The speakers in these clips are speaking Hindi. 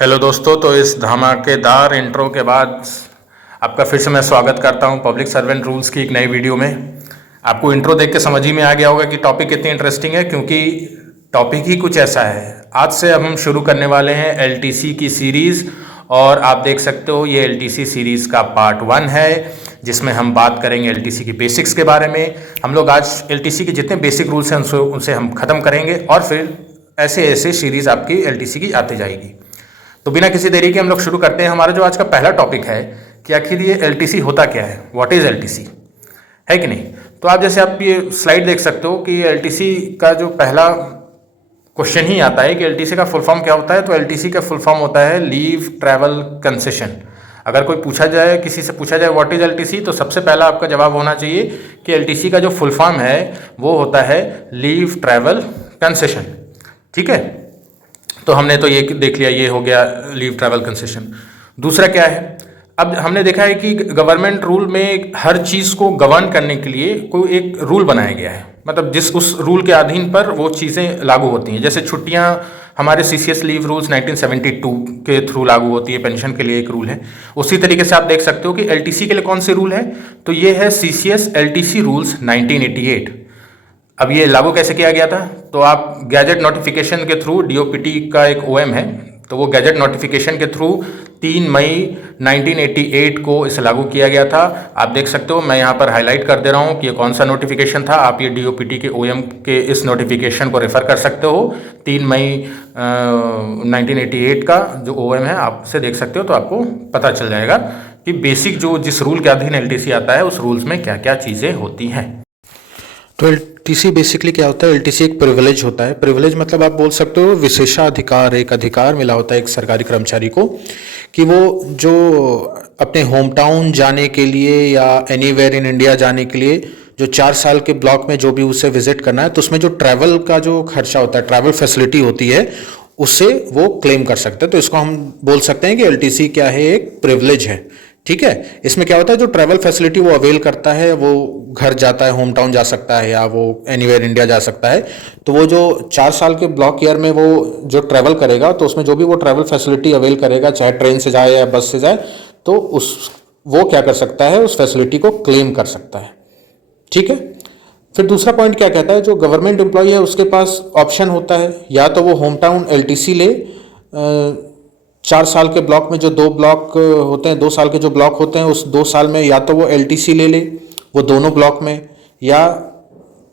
हेलो दोस्तों, तो इस धमाकेदार इंट्रो के बाद आपका फिर से मैं स्वागत करता हूं पब्लिक सर्वेंट रूल्स की एक नई वीडियो में। आपको इंट्रो देख के समझ ही में आ गया होगा कि टॉपिक कितनी इंटरेस्टिंग है, क्योंकि टॉपिक ही कुछ ऐसा है। आज से अब हम शुरू करने वाले हैं एलटीसी की सीरीज़, और आप देख सकते हो ये एलटीसी सीरीज़ का पार्ट 1 है, जिसमें हम बात करेंगे एलटीसी की बेसिक्स के बारे में। हम लोग आज एलटीसी के जितने बेसिक रूल्स हैं उनसे हम ख़त्म करेंगे, और फिर ऐसे ऐसे सीरीज़ आपकी एलटीसी की आती जाएगी। तो बिना किसी देरी के हम लोग शुरू करते हैं। हमारा जो आज का पहला टॉपिक है कि आखिर ये एलटीसी होता क्या है, व्हाट इज़ एलटीसी, है कि नहीं। तो आप जैसे आप ये स्लाइड देख सकते हो कि एलटीसी का जो पहला क्वेश्चन ही आता है कि एलटीसी का फुल फॉर्म क्या होता है। तो एलटीसी का फुल फॉर्म होता है लीव ट्रैवल कंसेशन। अगर कोई पूछा जाए, किसी से पूछा जाए व्हाट इज़ एलटीसी, तो सबसे पहला आपका जवाब होना चाहिए कि एलटीसी का जो फुल फॉर्म है वो होता है लीव ट्रैवल कंसेशन। ठीक है, तो हमने तो ये देख लिया, ये हो गया लीव ट्रैवल कंसेशन। दूसरा क्या है, अब हमने देखा है कि गवर्नमेंट रूल में हर चीज़ को गवर्न करने के लिए कोई एक रूल बनाया गया है, मतलब जिस उस रूल के अधीन पर वो चीज़ें लागू होती हैं। जैसे छुट्टियां हमारे सीसीएस लीव रूल्स 1972 के थ्रू लागू होती है, पेंशन के लिए एक रूल है। उसी तरीके से आप देख सकते हो कि एलटीसी के लिए कौन से रूल है, तो ये है सीसीएस एलटीसी रूल्स 1988। अब ये लागू कैसे किया गया था, तो आप गैजेट नोटिफिकेशन के थ्रू, डीओपीटी का एक ओएम है, तो वो गैजेट नोटिफिकेशन के थ्रू 3 मई 1988 को इसे लागू किया गया था। आप देख सकते हो, मैं यहाँ पर हाईलाइट कर दे रहा हूँ कि ये कौन सा नोटिफिकेशन था। आप ये डीओपीटी के ओएम के इस नोटिफिकेशन को रेफर कर सकते हो। 3 मई 1988 का जो ओएम है आप उसे देख सकते हो, तो आपको पता चल जाएगा कि बेसिक जो जिस रूल के अधीन एलटीसी आता है उस रूल्स में क्या क्या चीज़ें होती हैं। तो एलटीसी बेसिकली क्या होता है? एलटीसी एक प्रिविलेज होता है। प्रिविलेज मतलब आप बोल सकते हो विशेषाधिकार, एक अधिकार मिला होता है एक सरकारी कर्मचारी को कि वो जो अपने होम टाउन जाने के लिए या एनीवेयर इन इंडिया जाने के लिए जो 4 साल के ब्लॉक में जो भी उसे विजिट करना है, तो उसमें जो ट्रैवल का जो खर्चा होता है, ट्रैवल फैसिलिटी होती है, उससे वो क्लेम कर सकते हैं। तो इसको हम बोल सकते हैं कि एलटीसी क्या है, एक प्रिविलेज है। ठीक है, इसमें क्या होता है, जो ट्रैवल फैसिलिटी वो अवेल करता है, वो घर जाता है, होम टाउन जा सकता है या वो एनीवेयर इंडिया जा सकता है, तो वो जो 4 साल के ब्लॉक ईयर में वो जो ट्रैवल करेगा, तो उसमें जो भी वो ट्रैवल फैसिलिटी अवेल करेगा, चाहे ट्रेन से जाए या बस से जाए, तो वो क्या कर सकता है, उस फैसिलिटी को क्लेम कर सकता है। ठीक है, फिर दूसरा पॉइंट क्या कहता है, जो गवर्नमेंट एम्प्लॉई है उसके पास ऑप्शन होता है, या तो वो होम टाउन एलटीसी ले, 4 साल के ब्लॉक में जो 2 ब्लॉक होते हैं, 2 साल के जो ब्लॉक होते हैं, उस 2 साल में या तो वो एलटीसी ले ले वो दोनों ब्लॉक में, या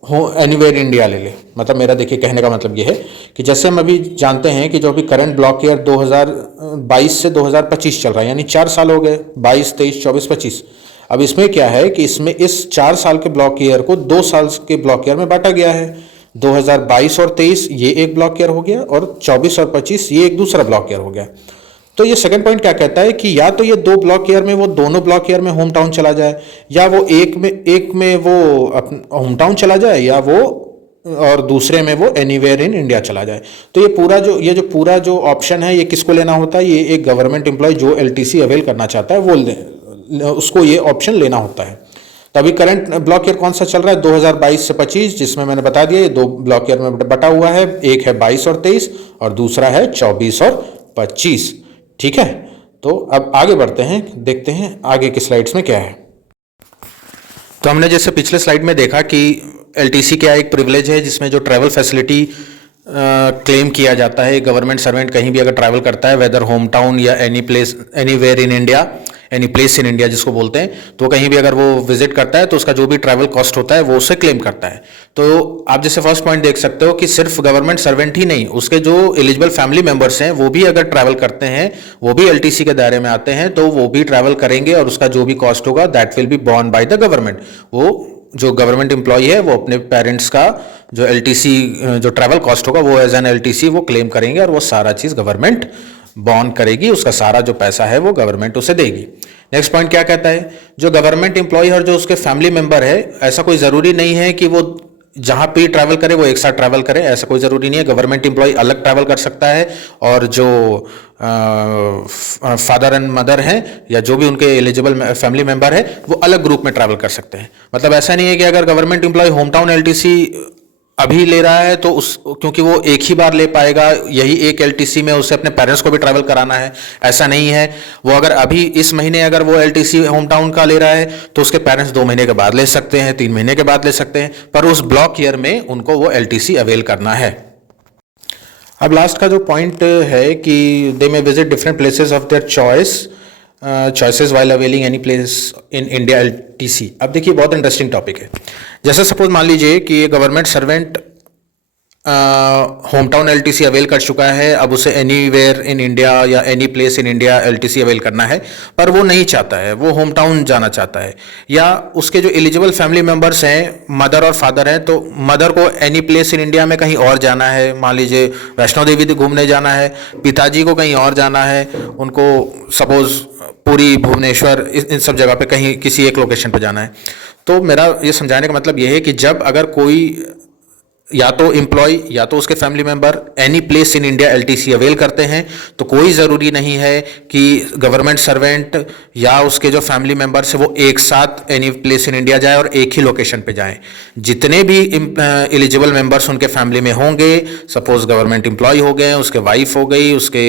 हो एनीवेयर इंडिया ले ले। मतलब मेरा देखिए कहने का मतलब ये है कि जैसे हम अभी जानते हैं कि जो अभी करंट ब्लॉक ईयर 2022 से 2025 चल रहा है, यानी 4 साल हो गए, 22, 23, 24, 25। अब इसमें क्या है कि इसमें इस 4 साल के ब्लॉक ईयर को 2 साल के ब्लॉक ईयर में बांटा गया है। 2022 और 23 ये एक ब्लॉक ईयर हो गया, और 24 और 25 ये एक दूसरा ब्लॉक ईयर हो गया। तो ये सेकंड पॉइंट क्या कहता है कि या तो ये 2 ब्लॉक ईयर में वो दोनों ब्लॉक ईयर में होम टाउन चला जाए, या वो एक में वो होम टाउन चला जाए, या वो और दूसरे में वो एनीवेयर इन इंडिया चला जाए। तो ये पूरा जो ऑप्शन है, ये किसको लेना होता है, ये एक गवर्नमेंट एम्प्लॉय जो एलटीसी अवेल करना चाहता है वो उसको ये ऑप्शन लेना होता है। तो अभी करंट ब्लॉक ईयर कौन सा चल रहा है, 2022 से 25, जिसमें मैंने बता दिया ये 2 ब्लॉक ईयर में बटा हुआ है। एक है 22 और 23 और दूसरा है 24 और 25। ठीक है, तो अब आगे बढ़ते हैं, देखते हैं आगे की स्लाइड्स में क्या है। तो हमने जैसे पिछले स्लाइड में देखा कि एलटीसी क्या एक प्रिविलेज है जिसमें जो ट्रैवल फैसिलिटी क्लेम किया जाता है। गवर्नमेंट सर्वेंट कहीं भी अगर ट्रैवल करता है, वेदर होम टाउन या any place anywhere in India, any place in India जिसको बोलते हैं, तो कहीं भी अगर वो विजिट करता है तो उसका जो भी ट्रैवल कॉस्ट होता है वो उसे क्लेम करता है। तो आप जैसे फर्स्ट पॉइंट देख सकते हो कि सिर्फ गवर्नमेंट सर्वेंट ही नहीं, उसके जो एलिजिबल फैमिली मेंबर्स हैं वो भी अगर ट्रैवल करते हैं, वो भी एलटीसी के दायरे में आते हैं, तो वो भी ट्रैवल करेंगे और उसका जो भी कॉस्ट होगा that will be borne by the government. वो जो गवर्नमेंट एम्प्लॉय है वो अपने पेरेंट्स का जो एलटीसी जो ट्रैवल कॉस्ट होगा वो एज एन एलटीसी वो क्लेम करेंगे, और वो सारा चीज़ गवर्नमेंट बॉन्ड करेगी, उसका सारा जो पैसा है वो गवर्नमेंट उसे देगी। नेक्स्ट पॉइंट क्या कहता है, जो गवर्नमेंट एम्प्लॉय और जो उसके फैमिली मेंबर है, ऐसा कोई ज़रूरी नहीं है कि वो जहाँ पे ट्रैवल करे वो एक साथ ट्रैवल करे, ऐसा कोई ज़रूरी नहीं है। गवर्नमेंट एम्प्लॉय अलग ट्रैवल कर सकता है, और जो फादर एंड मदर हैं या जो भी उनके एलिजिबल फैमिली मेंबर है वो अलग ग्रुप में ट्रैवल कर सकते हैं। मतलब ऐसा नहीं है कि अगर government employee home town LTC अभी ले रहा है तो उस क्योंकि वो एक ही बार ले पाएगा, यही एक एलटीसी में उसे अपने पेरेंट्स को भी ट्रैवल कराना है, ऐसा नहीं है। वो अगर अभी इस महीने अगर वो एलटीसी होम टाउन का ले रहा है तो उसके पेरेंट्स 2 महीने के बाद ले सकते हैं, 3 महीने के बाद ले सकते हैं, पर उस ब्लॉक ईयर में उनको वो एलटीसी अवेल करना है। अब लास्ट का जो पॉइंट है कि they may visit different places of their choices while availing any place in India LTC. अब देखिए बहुत इंटरेस्टिंग टॉपिक है। जैसे सपोज मान लीजिए कि ये government servant home town LTC avail कर चुका है, अब उसे एनीवेयर इन इंडिया या any place in India LTC avail करना है, पर वो नहीं चाहता है, वो होम टाउन जाना चाहता है, या उसके जो एलिजिबल फैमिली मेंबर्स हैं, मदर और फादर हैं, तो मदर को एनी प्लेस इन इंडिया में कहीं और जाना है, मान लीजिए वैष्णो देवी घूमने जाना है, पिताजी को कहीं और जाना है, उनको सपोज पुरी, भुवनेश्वर, इन सब जगह पे कहीं किसी एक लोकेशन पे जाना है। तो मेरा ये समझाने का मतलब ये है कि जब अगर कोई या तो एम्प्लॉय या तो उसके family member any place in India LTC avail करते हैं, तो कोई ज़रूरी नहीं है कि गवर्नमेंट सर्वेंट या उसके जो फैमिली मेंबर्स है वो एक साथ एनी प्लेस इन इंडिया जाए और एक ही लोकेशन पे जाएं। जितने भी एलिजिबल मेंबर्स उनके फैमिली में होंगे, सपोज गवर्नमेंट एम्प्लॉय हो गए, उसके वाइफ हो गई, उसके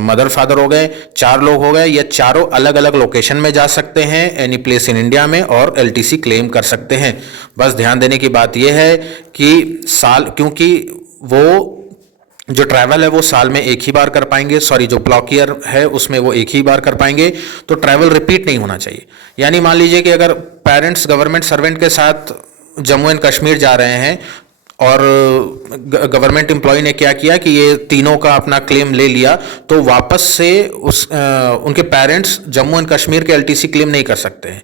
मदर फादर हो गए, 4 लोग हो गए, ये चारों अलग अलग लोकेशन में जा सकते हैं एनी प्लेस इन इंडिया में और एलटीसी क्लेम कर सकते हैं। बस ध्यान देने की बात यह है कि क्योंकि वो जो ट्रैवल है वो साल में एक ही बार कर पाएंगे, सॉरी जो ब्लॉक ईयर है उसमें वो एक ही बार कर पाएंगे, तो ट्रैवल रिपीट नहीं होना चाहिए। यानी मान लीजिए कि अगर पेरेंट्स गवर्नमेंट सर्वेंट के साथ जम्मू एंड कश्मीर जा रहे हैं और गवर्नमेंट एम्प्लॉय ने क्या किया कि ये तीनों का अपना क्लेम ले लिया, तो वापस से उनके पेरेंट्स जम्मू एंड कश्मीर के एलटीसी क्लेम नहीं कर सकते हैं।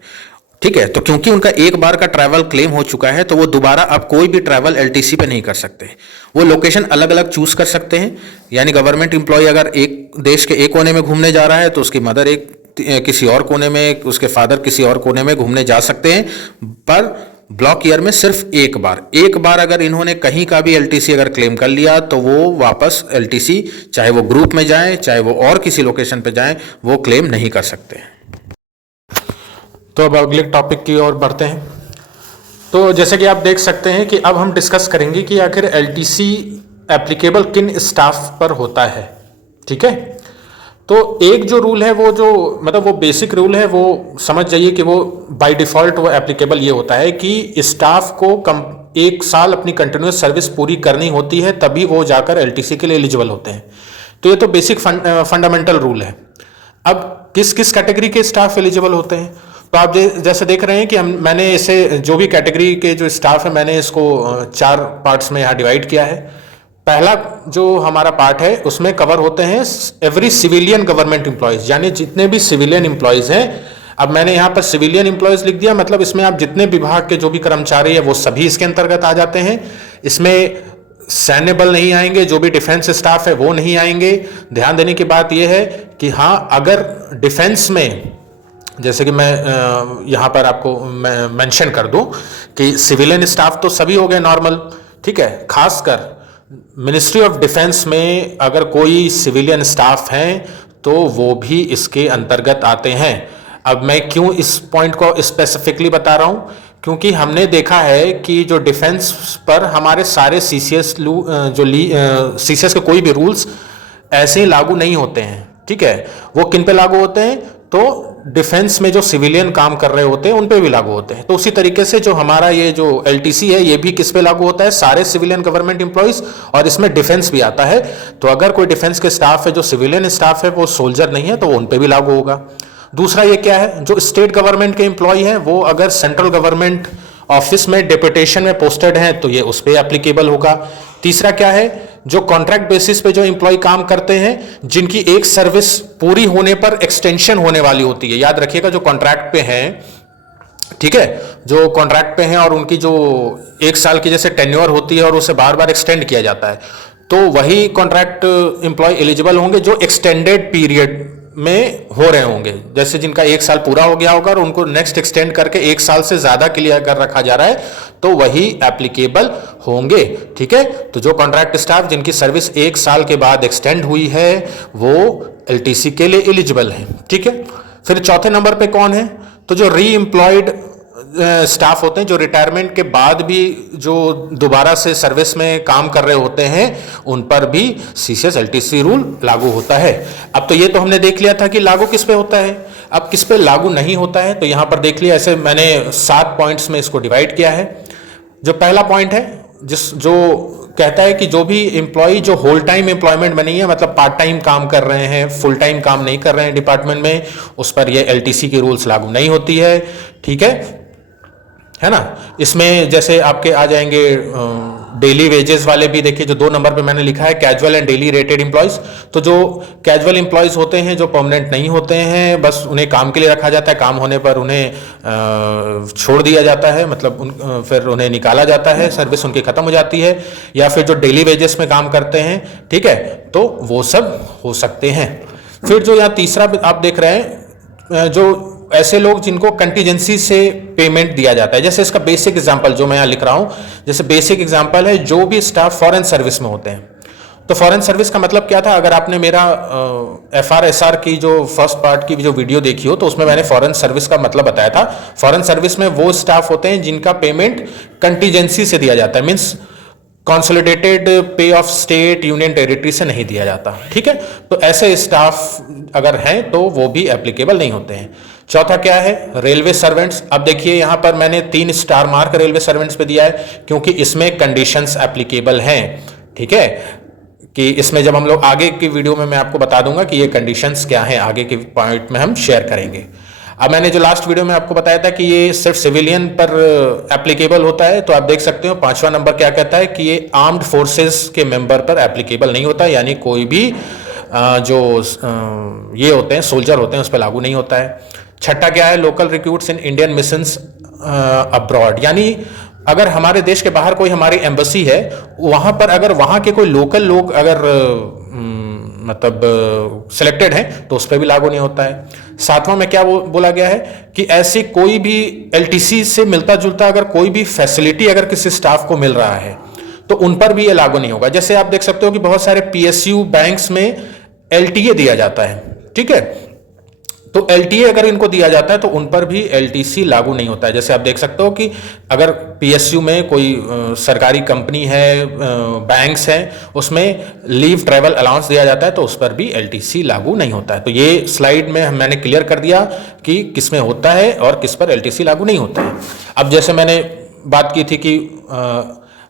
ठीक है, तो क्योंकि उनका एक बार का ट्रैवल क्लेम हो चुका है तो वो दोबारा अब कोई भी ट्रैवल एलटीसी पे नहीं कर सकते। वो लोकेशन अलग अलग चूज कर सकते हैं। यानी गवर्नमेंट एम्प्लॉय अगर एक देश के एक कोने में घूमने जा रहा है तो उसकी मदर किसी और कोने में, उसके फादर किसी और कोने में घूमने जा सकते हैं, पर ब्लॉक ईयर में सिर्फ एक बार अगर इन्होंने कहीं का भी एलटीसी अगर क्लेम कर लिया तो वो वापस एलटीसी, चाहे वो ग्रुप में जाएं चाहे वो और किसी लोकेशन पे जाएं, वो क्लेम नहीं कर सकते। तो अब अगले टॉपिक की ओर बढ़ते हैं। तो जैसे कि आप देख सकते हैं कि अब हम डिस्कस करेंगे कि आखिर एलटीसी एप्लीकेबल किन स्टाफ पर होता है। ठीक है, तो एक जो रूल है वो जो मतलब वो बेसिक रूल है वो समझ जाइए कि वो बाय डिफ़ॉल्ट वो एप्लीकेबल ये होता है कि स्टाफ को 1 साल अपनी कंटिन्यूस सर्विस पूरी करनी होती है, तभी वो जाकर एलटीसी के लिए एलिजिबल होते हैं। तो ये तो बेसिक फंडामेंटल रूल है। अब किस किस कैटेगरी के स्टाफ एलिजिबल होते हैं, तो आप जैसे देख रहे हैं कि मैंने इसे जो भी कैटेगरी के जो स्टाफ है मैंने इसको 4 पार्ट्स में यहाँ डिवाइड किया है। पहला जो हमारा पार्ट है उसमें कवर होते हैं एवरी सिविलियन गवर्नमेंट एम्प्लॉयज, यानी जितने भी सिविलियन एम्प्लॉयज हैं। अब मैंने यहाँ पर सिविलियन एम्प्लॉयज लिख दिया, मतलब इसमें आप जितने विभाग के जो भी कर्मचारी है वो सभी इसके अंतर्गत आ जाते हैं। इसमें सैन्य बल नहीं आएंगे, जो भी डिफेंस स्टाफ है वो नहीं आएंगे। ध्यान देने की बात यह है कि हाँ, अगर डिफेंस में जैसे कि मैं यहाँ पर आपको मैं मेंशन कर दूं कि सिविलियन स्टाफ तो सभी हो गए नॉर्मल, ठीक है। खासकर मिनिस्ट्री ऑफ डिफेंस में अगर कोई सिविलियन स्टाफ हैं तो वो भी इसके अंतर्गत आते हैं। अब मैं क्यों इस पॉइंट को स्पेसिफिकली बता रहा हूँ, क्योंकि हमने देखा है कि जो डिफेंस पर हमारे सारे सीसीएस सीसीएस के कोई भी रूल्स ऐसे ही लागू नहीं होते हैं। ठीक है, वो किन पे लागू होते हैं, तो डिफेंस में जो सिविलियन काम कर रहे होते हैं उन पे भी लागू होते हैं। तो उसी तरीके से जो हमारा ये जो एलटीसी है ये भी किस पे लागू होता है, सारे सिविलियन गवर्नमेंट एम्प्लॉइज, और इसमें डिफेंस भी आता है। तो अगर कोई डिफेंस के स्टाफ है जो सिविलियन स्टाफ है वो सोल्जर नहीं है तो उन पे भी लागू होगा। दूसरा ये क्या है, जो स्टेट गवर्नमेंट के एम्प्लॉय हैं वो अगर सेंट्रल गवर्नमेंट ऑफिस में डेपुटेशन में पोस्टेड हैं तो ये उस पर एप्लीकेबल होगा। तीसरा क्या है, जो कॉन्ट्रैक्ट बेसिस पे जो एम्प्लॉय काम करते हैं जिनकी एक सर्विस पूरी होने पर एक्सटेंशन होने वाली होती है। याद रखिएगा, जो कॉन्ट्रैक्ट पे हैं, ठीक है, जो कॉन्ट्रैक्ट पे हैं और उनकी जो 1 साल की जैसे टेन्योर होती है और उसे बार बार एक्सटेंड किया जाता है, तो वही कॉन्ट्रैक्ट एम्प्लॉय एलिजिबल होंगे जो एक्सटेंडेड पीरियड में हो रहे होंगे। जैसे जिनका 1 साल पूरा हो गया होगा और उनको नेक्स्ट एक्सटेंड करके 1 साल से ज्यादा के लिए अगर रखा जा रहा है तो वही एप्लीकेबल होंगे। ठीक है, तो जो कॉन्ट्रैक्ट स्टाफ जिनकी सर्विस 1 साल के बाद एक्सटेंड हुई है वो एलटीसी के लिए एलिजिबल है। ठीक है, फिर चौथे नंबर पे कौन है, तो जो री एम्प्लॉयड स्टाफ होते हैं जो रिटायरमेंट के बाद भी जो दोबारा से सर्विस में काम कर रहे होते हैं, उन पर भी सीसीएस एलटीसी रूल लागू होता है। अब तो ये तो हमने देख लिया था कि लागू किस पे होता है, अब किस पे लागू नहीं होता है, तो यहाँ पर देख लिया। ऐसे मैंने 7 पॉइंट्स में इसको डिवाइड किया है। जो पहला पॉइंट है जो कहता है कि जो भी एम्प्लॉय जो होल टाइम एम्प्लॉयमेंट में नहीं है, मतलब पार्ट टाइम काम कर रहे हैं, फुल टाइम काम नहीं कर रहे हैं डिपार्टमेंट में, उस पर ये एलटीसी की रूल्स लागू नहीं होती है। ठीक है ना। इसमें जैसे आपके आ जाएंगे डेली वेजेस वाले भी, देखिए जो 2 नंबर पे मैंने लिखा है casual and daily rated employees. तो जो कैजुअल एम्प्लॉयज होते हैं, जो परमानेंट नहीं होते हैं, बस उन्हें काम के लिए रखा जाता है, काम होने पर उन्हें छोड़ दिया जाता है, मतलब फिर उन्हें निकाला जाता है, सर्विस उनकी खत्म हो जाती है। या फिर जो डेली वेजेस में काम करते हैं, ठीक है, तो वो सब हो सकते हैं। फिर जो यहाँ तीसरा आप देख रहे हैं, जो ऐसे लोग जिनको कंटीजेंसी से पेमेंट दिया जाता है, जैसे इसका बेसिक एग्जांपल जो मैं यहाँ लिख रहा हूं, जैसे बेसिक एग्जांपल है जो भी स्टाफ फॉरेन सर्विस में होते हैं। तो फॉरेन सर्विस का मतलब क्या था, अगर आपने मेरा FRSR की जो फर्स्ट पार्ट की जो वीडियो देखी हो, तो उसमें मैंने फॉरेन सर्विस का मतलब बताया था। फॉरेन सर्विस में वो स्टाफ होते हैं जिनका पेमेंट कंटीजेंसी से दिया जाता है, मीन्स कंसोलिडेटेड पे ऑफ स्टेट यूनियन टेरिटरी से नहीं दिया जाता। ठीक है, तो ऐसे स्टाफ अगर हैं तो वो भी एप्लीकेबल नहीं होते हैं। चौथा क्या है, रेलवे सर्वेंट्स। अब देखिए यहां पर मैंने 3 स्टार मार्क रेलवे सर्वेंट्स पे दिया है, क्योंकि इसमें कंडीशंस एप्लीकेबल हैं। ठीक है, कि इसमें जब हम लोग आगे की वीडियो में मैं आपको बता दूंगा कि ये कंडीशंस क्या हैं, आगे के पॉइंट में हम शेयर करेंगे। अब मैंने जो लास्ट वीडियो में आपको बताया था कि ये सिर्फ सिविलियन पर एप्लीकेबल होता है, तो आप देख सकते हो 5वां नंबर क्या कहता है कि ये आर्म्ड फोर्सेस के मेंबर पर एप्लीकेबल नहीं होता, यानी कोई भी जो ये होते हैं सोल्जर होते हैं उस पर लागू नहीं होता है। छठा क्या है, local recruits in Indian missions abroad, यानी अगर हमारे देश के बाहर कोई हमारी एम्बेसी है, वहां पर अगर वहां के कोई लोकल लोग अगर मतलब सिलेक्टेड हैं तो उस पर भी लागू नहीं होता है। 7वां में क्या बोला गया है कि ऐसी कोई भी एलटीसी से मिलता जुलता अगर कोई भी फैसिलिटी अगर किसी स्टाफ को मिल रहा है तो उन पर भी ये लागू नहीं होगा। जैसे आप देख सकते हो कि बहुत सारे PSU बैंक्स में LTA दिया जाता है। ठीक है, तो LTA अगर इनको दिया जाता है तो उन पर भी LTC लागू नहीं होता है। जैसे आप देख सकते हो कि अगर PSU में कोई सरकारी कंपनी है, बैंक्स हैं, उसमें लीव ट्रैवल अलाउंस दिया जाता है तो उस पर भी LTC लागू नहीं होता है। तो ये स्लाइड में मैंने क्लियर कर दिया कि किस में होता है और किस पर LTC लागू नहीं होता है। अब जैसे मैंने बात की थी कि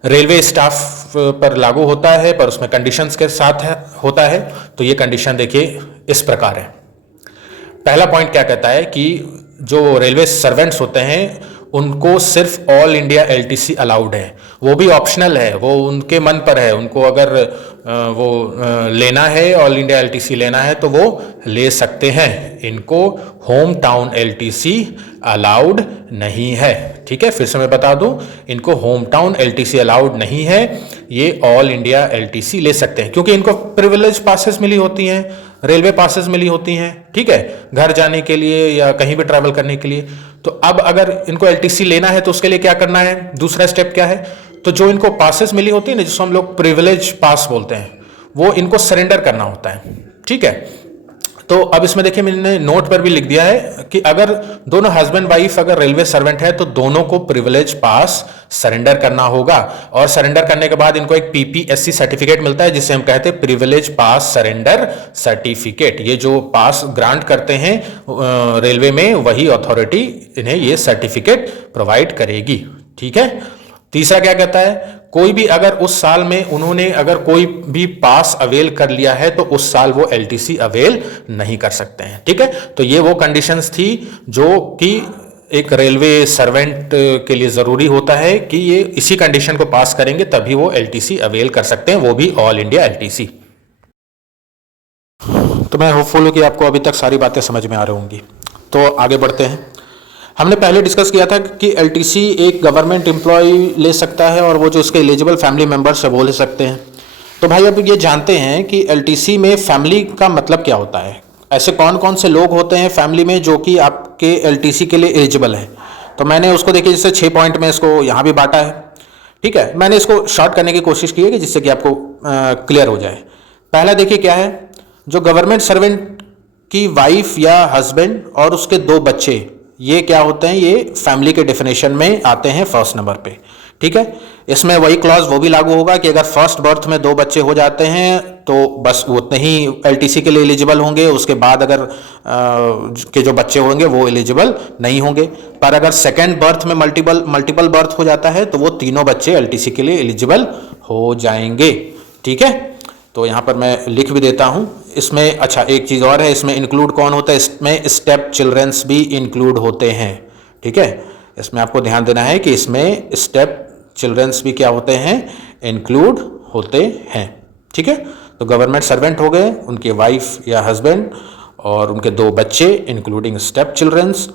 रेलवे स्टाफ पर लागू होता है, पर उसमें कंडीशंस के साथ होता है। तो ये कंडीशन देखिए इस प्रकार है। पहला पॉइंट क्या कहता है कि जो रेलवे सर्वेंट्स होते हैं उनको सिर्फ ऑल इंडिया LTC अलाउड है, वो भी ऑप्शनल है, वो उनके मन पर है। उनको अगर वो लेना है, ऑल इंडिया LTC लेना है तो वो ले सकते हैं। इनको होम टाउन LTC अलाउड नहीं है। ठीक है, फिर से मैं बता दूं, इनको होम टाउन LTC अलाउड नहीं है, ये ऑल इंडिया LTC ले सकते हैं क्योंकि इनको प्रिविलेज पासेस मिली होती हैं, रेलवे पासेस मिली होती हैं। ठीक है, घर जाने के लिए या कहीं भी ट्रैवल करने के लिए। तो अब अगर इनको LTC लेना है तो उसके लिए क्या करना है, दूसरा स्टेप क्या है, तो जो इनको पासेस मिली होती है ना, जिसको हम लोग प्रिविलेज पास बोलते हैं, वो इनको सरेंडर करना होता है। ठीक है, तो अब इसमें देखिए मैंने नोट पर भी लिख दिया है कि अगर दोनों हस्बैंड वाइफ अगर रेलवे सर्वेंट है तो दोनों को प्रिविलेज पास सरेंडर करना होगा। और सरेंडर करने के बाद इनको एक PPSC सर्टिफिकेट मिलता है जिसे हम कहते हैं प्रिविलेज पास सरेंडर सर्टिफिकेट। ये जो पास ग्रांट करते हैं रेलवे में, वही अथॉरिटी इन्हें ये सर्टिफिकेट प्रोवाइड करेगी। ठीक है, तीसरा क्या कहता है, कोई भी अगर उस साल में उन्होंने अगर कोई भी पास अवेल कर लिया है तो उस साल वो LTC अवेल नहीं कर सकते हैं। ठीक है, तो ये वो कंडीशंस थी जो कि एक रेलवे सर्वेंट के लिए जरूरी होता है कि ये इसी कंडीशन को पास करेंगे तभी वो LTC अवेल कर सकते हैं, वो भी ऑल इंडिया LTC। तो मैं होपफुल हूं कि आपको अभी तक सारी बातें समझ में आ रही होंगी। तो आगे बढ़ते हैं। हमने पहले डिस्कस किया था कि LTC एक गवर्नमेंट एम्प्लॉय ले सकता है और वो जो उसके एलिजिबल फैमिली मेंबर्स है वो ले सकते हैं। तो भाई अब ये जानते हैं कि LTC में फैमिली का मतलब क्या होता है, ऐसे कौन कौन से लोग होते हैं फैमिली में जो कि आपके LTC के लिए एलिजिबल है। तो मैंने उसको देखिए जैसे 6 पॉइंट में इसको यहाँ भी बांटा है। ठीक है, मैंने इसको शॉर्ट करने की कोशिश की है कि जिससे कि आपको क्लियर हो जाए। पहला देखिए क्या है, जो गवर्नमेंट सर्वेंट की वाइफ या हस्बैंड और उसके 2 बच्चे ये क्या होते हैं, ये फैमिली के डेफिनेशन में आते हैं फर्स्ट नंबर पे। ठीक है, इसमें वही क्लॉज वो भी लागू होगा कि अगर फर्स्ट बर्थ में 2 बच्चे हो जाते हैं तो बस उतने ही एलटीसी के लिए एलिजिबल होंगे, उसके बाद अगर के जो बच्चे होंगे वो एलिजिबल नहीं होंगे। पर अगर सेकेंड बर्थ में मल्टीपल बर्थ हो जाता है तो वो तीनों बच्चे एलटीसी के लिए एलिजिबल हो जाएंगे। ठीक है, तो यहाँ पर मैं लिख भी देता हूँ इसमें। अच्छा, एक चीज़ और है, इसमें इंक्लूड कौन होता है, इसमें स्टेप चिल्ड्रंस भी इंक्लूड होते हैं। ठीक है, इसमें आपको ध्यान देना है कि इसमें स्टेप चिल्ड्रंस भी क्या होते हैं, इंक्लूड होते हैं। ठीक है, तो गवर्नमेंट सर्वेंट हो गए, उनके वाइफ या हस्बैंड और उनके 2 बच्चे इंक्लूडिंग स्टेप चिल्ड्रंस।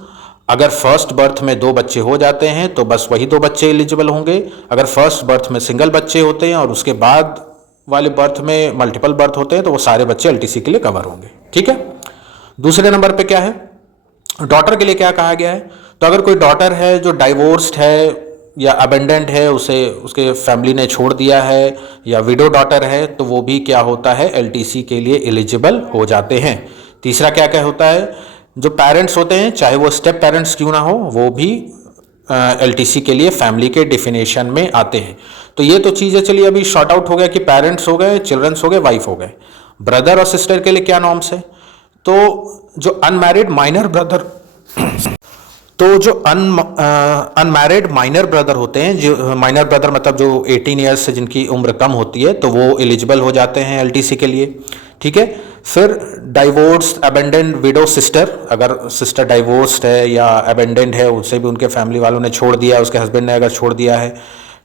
अगर फर्स्ट बर्थ में 2 बच्चे हो जाते हैं तो बस वही 2 बच्चे एलिजिबल होंगे। अगर फर्स्ट बर्थ में सिंगल बच्चे होते हैं और उसके बाद वाले बर्थ में मल्टीपल बर्थ होते हैं तो वो सारे बच्चे एलटीसी के लिए कवर होंगे। ठीक है, दूसरे नंबर पे क्या है, डॉटर के लिए क्या कहा गया है। तो अगर कोई डॉटर है जो डाइवोर्स्ड है या अबेंडेंट है, उसे उसके फैमिली ने छोड़ दिया है, या विडो डॉटर है, तो वो भी क्या होता है, एलटीसी के लिए एलिजिबल हो जाते हैं। तीसरा क्या क्या होता है, जो पेरेंट्स होते हैं चाहे वो स्टेप पेरेंट्स क्यों ना हो, वो भी एलटीसी के लिए फैमिली के डिफिनेशन में आते हैं। तो ये तो चीज़ें चलिए अभी शॉर्ट आउट हो गया कि पेरेंट्स हो गए, चिल्ड्रंस हो गए, वाइफ हो गए। ब्रदर और सिस्टर के लिए क्या नॉर्म्स है, तो जो अनमैरिड माइनर ब्रदर तो जो अनमैरिड माइनर ब्रदर होते हैं, जो माइनर ब्रदर मतलब जो 18 ईयर्स से जिनकी उम्र कम होती है, तो वो एलिजिबल हो जाते हैं एलटीसी के लिए। ठीक है, फिर डाइवोर्स अबेंडेंट विडो सिस्टर, अगर सिस्टर डाइवोर्स्ड है या अबेंडेंट है, उससे भी उनके फैमिली वालों ने छोड़ दिया, उसके हस्बैंड ने अगर छोड़ दिया है,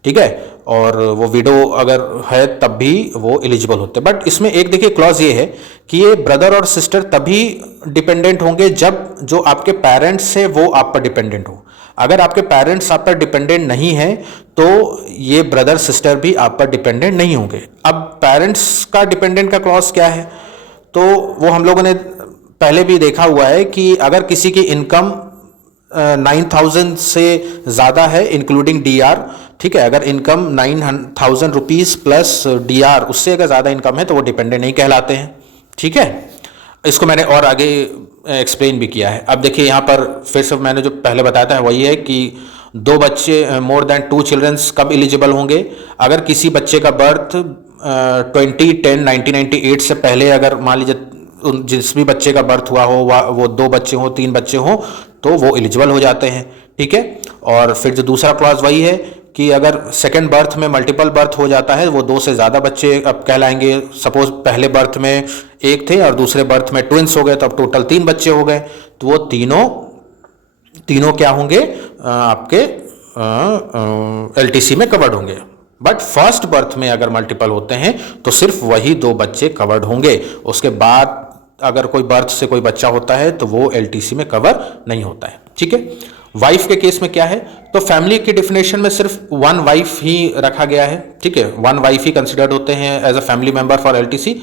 ठीक है, और वो विडो अगर है तब भी वो एलिजिबल होते हैं। बट इसमें एक देखिए क्लॉज ये है कि ये ब्रदर और सिस्टर तभी डिपेंडेंट होंगे जब जो आपके पेरेंट्स है वो आप पर डिपेंडेंट हो। अगर आपके पेरेंट्स आप पर डिपेंडेंट नहीं है तो ये ब्रदर सिस्टर भी आप पर डिपेंडेंट नहीं होंगे। अब पेरेंट्स का डिपेंडेंट का क्लॉज क्या है, तो वो हम लोगों ने पहले भी देखा हुआ है कि अगर किसी की इनकम 9,000 से ज़्यादा है इंक्लूडिंग डीआर, ठीक है, अगर इनकम 9,000 रुपीज़ प्लस डीआर, उससे अगर ज़्यादा इनकम है तो वो डिपेंडेंट नहीं कहलाते हैं। ठीक है, इसको मैंने और आगे एक्सप्लेन भी किया है। अब देखिए यहाँ पर फिर से मैंने जो पहले बताया था वही है कि 2 बच्चे मोर देन 2 चिल्ड्रंस कब एलिजिबल होंगे, अगर किसी बच्चे का बर्थ 2010-1998 से पहले अगर मान लीजिए जिस भी बच्चे का बर्थ हुआ हो वो 2 बच्चे हों, 3 बच्चे हों, तो वो एलिजिबल हो जाते हैं। ठीक है, और फिर जो दूसरा क्लॉज वही है कि अगर सेकेंड बर्थ में मल्टीपल बर्थ हो जाता है, वो 2 से ज़्यादा बच्चे अब कहलाएंगे। सपोज पहले बर्थ में 1 थे और दूसरे बर्थ में ट्विंस हो गए, तो अब टोटल 3 बच्चे हो गए, तो वो तीनों क्या होंगे, आपके एलटीसी में कवर्ड होंगे। बट फर्स्ट बर्थ में अगर मल्टीपल होते हैं तो सिर्फ वही 2 बच्चे कवर्ड होंगे। उसके बाद अगर कोई बर्थ से कोई बच्चा होता है तो वो एलटीसी में कवर नहीं होता है। ठीक है, वाइफ के केस में क्या है, तो फैमिली की डिफिनेशन में सिर्फ 1 वाइफ ही रखा गया है। ठीक है, 1 वाइफ ही कंसिडर्ड होते हैं as a family member for LTC.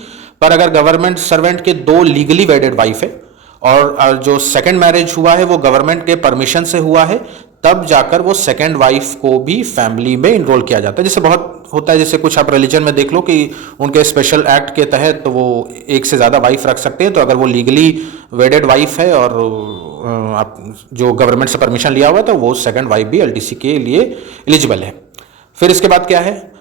पर अगर गवर्नमेंट सर्वेंट के 2 लीगली वेडेड वाइफ है और जो सेकंड मैरिज हुआ है वो गवर्नमेंट के परमिशन से हुआ है, तब जाकर वो सेकंड वाइफ को भी फैमिली में इनरोल किया जाता है। जैसे बहुत होता है, जैसे कुछ आप रिलीजन में देख लो कि उनके स्पेशल एक्ट के तहत तो वो 1 से ज़्यादा वाइफ रख सकते हैं। तो अगर वो लीगली वेडेड वाइफ है और आप जो गवर्नमेंट से परमिशन लिया हुआ है तो वो सेकंड वाइफ भी एलटीसी के लिए एलिजिबल है। फिर इसके बाद क्या है,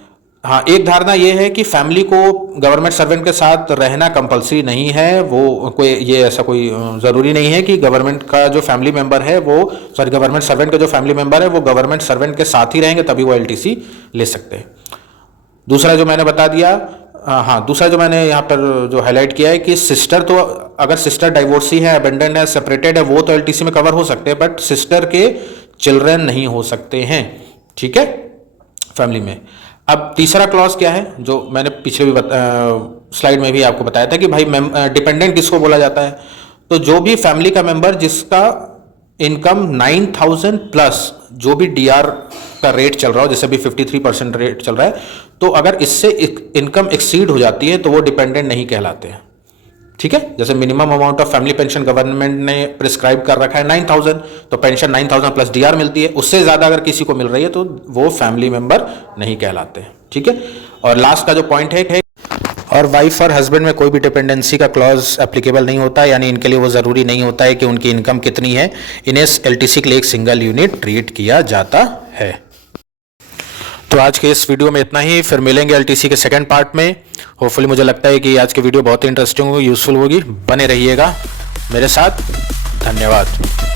हाँ, एक धारणा ये है कि फैमिली को गवर्नमेंट सर्वेंट के साथ रहना कंपलसरी नहीं है। वो कोई ये ऐसा कोई ज़रूरी नहीं है कि गवर्नमेंट का जो फैमिली मेंबर है वो गवर्नमेंट सर्वेंट का जो फैमिली मेंबर है वो गवर्नमेंट सर्वेंट के साथ ही रहेंगे तभी वो एलटीसी ले सकते हैं। दूसरा जो मैंने बता दिया, हाँ, दूसरा जो मैंने यहाँ पर जो हाईलाइट किया है कि सिस्टर, तो अगर सिस्टर डाइवोर्सी है, अबेंडेंट है, सेपरेटेड है, वो तो एलटीसी में कवर हो सकते हैं, बट सिस्टर के चिल्ड्रन नहीं हो सकते हैं। ठीक है, फैमिली में। अब तीसरा क्लॉज क्या है, जो मैंने पिछले भी स्लाइड में भी आपको बताया था कि भाई डिपेंडेंट किसको बोला जाता है, तो जो भी फैमिली का मेंबर जिसका इनकम 9,000 प्लस जो भी डीआर का रेट चल रहा हो, जैसे भी 53% रेट चल रहा है, तो अगर इससे इनकम एक्सीड हो जाती है तो वो डिपेंडेंट नहीं कहलाते हैं। ठीक है, जैसे minimum amount of family pension government ने प्रिस्क्राइब कर रखा है 9,000, तो पेंशन 9,000 प्लस डीआर मिलती है। उससे ज़्यादा अगर किसी को मिल रही है तो वो फैमिली मेंबर नहीं कहलाते हैं। ठीक है, और लास्ट का जो पॉइंट है और वाइफ और हस्बैंड में कोई भी डिपेंडेंसी का क्लॉज एप्लीकेबल नहीं होता, यानी इनके लिए वो ज़रूरी नहीं होता है कि उनकी इनकम कितनी है, इन्हें एलटीसी के लिए एक सिंगल यूनिट ट्रीट किया जाता है। तो आज के इस वीडियो में इतना ही, फिर मिलेंगे एलटीसी के सेकंड पार्ट में। होपफुली मुझे लगता है कि आज की वीडियो बहुत ही इंटरेस्टिंग होगी, यूजफुल होगी, बने रहिएगा मेरे साथ। धन्यवाद।